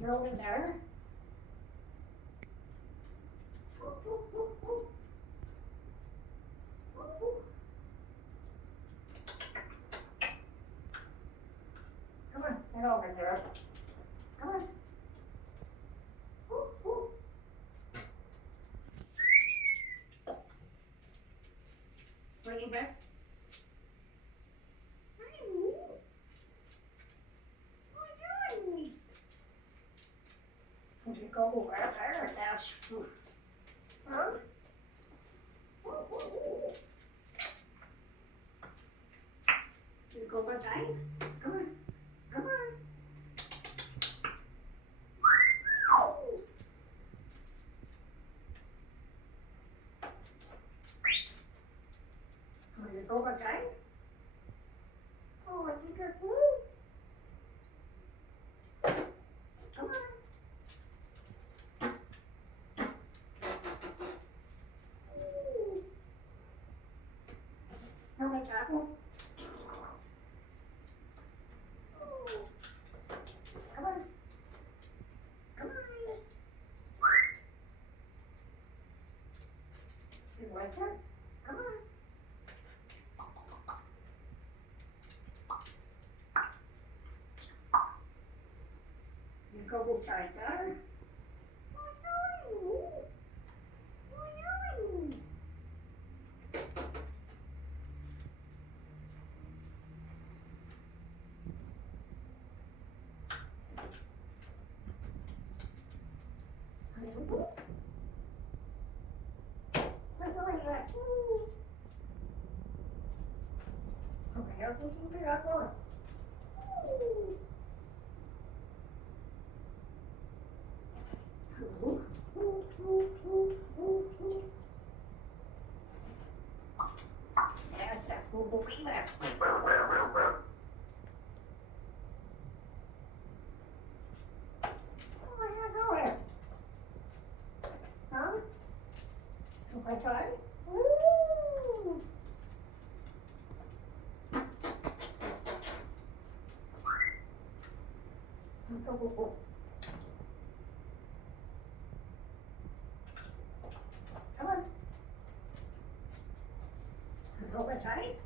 You're over there. Come on, get over there. Come on. Bring it back. You go over there and that's, huh? You go behind. Come on, come on. You go behind. Oh, I think you're cool. Come on. How much apple? Come on. Come on. You like that? Come on. You go beside there. Okay, I'll just keep it up on. There's that boo boo there. Where you going? Huh? If I try? Woo! Go, go, go. Come on. Go beside.